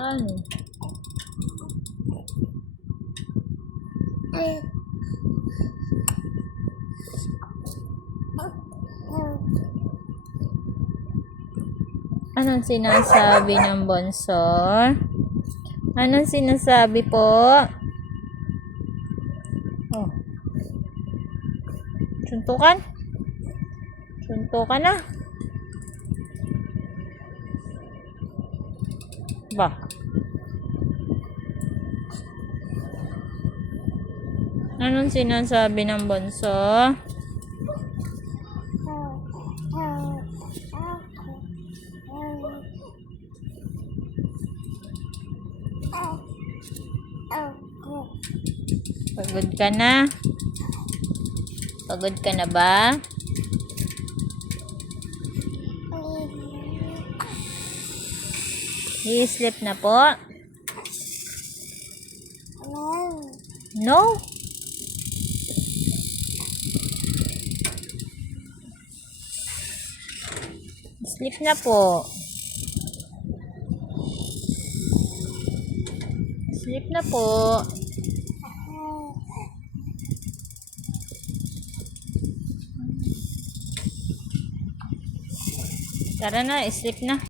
Ano? Anong sinasabi ng bunso? Anong sinasabi po? Oh. Suntukan? Suntukan na. Ba? Anong sinasabi ng bunso? Pagod ka na? Pagod ka na ba? I-sleep na po? No? Sleep na po. Sleep na po. Tara na, sleep na.